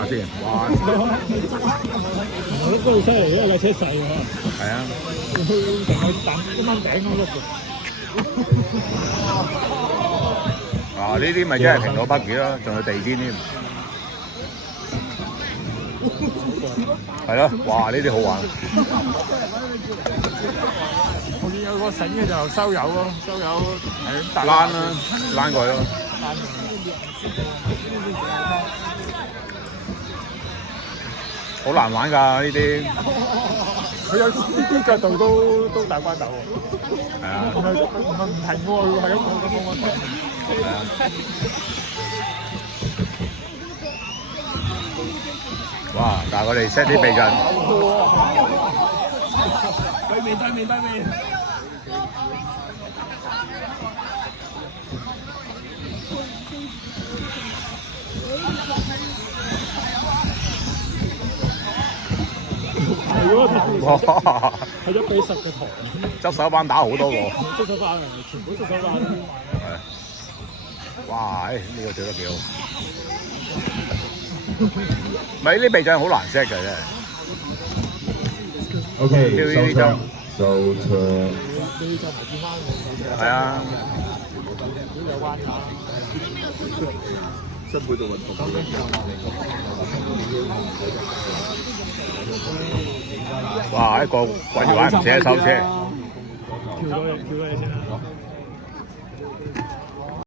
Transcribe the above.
下先，哇！我都好犀利，因為架車細喎。係啊，成個頂一蚊頂咁碌嘅。啊呢啲咪真係平到北幾咯，仲有地氈添。係咯，哇！呢啲好玩。我見有個繩嘅就收油咯，收油係咁躝啦，躝過去咯。好難玩㗎呢啲。佢有呢啲角度都大關鬥喎。係啊。唔停喎，佢係咁係啊。哇！但係我哋 set 啲避震。對面。哇！係1:10嘅台。執手板打好多個。執手板全部執手板。係。哇！呢個做得幾好。咪呢啲避震好難 set 嘅真係。OK，收車。係啊。有彎架。新配套運動。哇！一個掛住玩唔捨得收車。跳咗嘢先啦。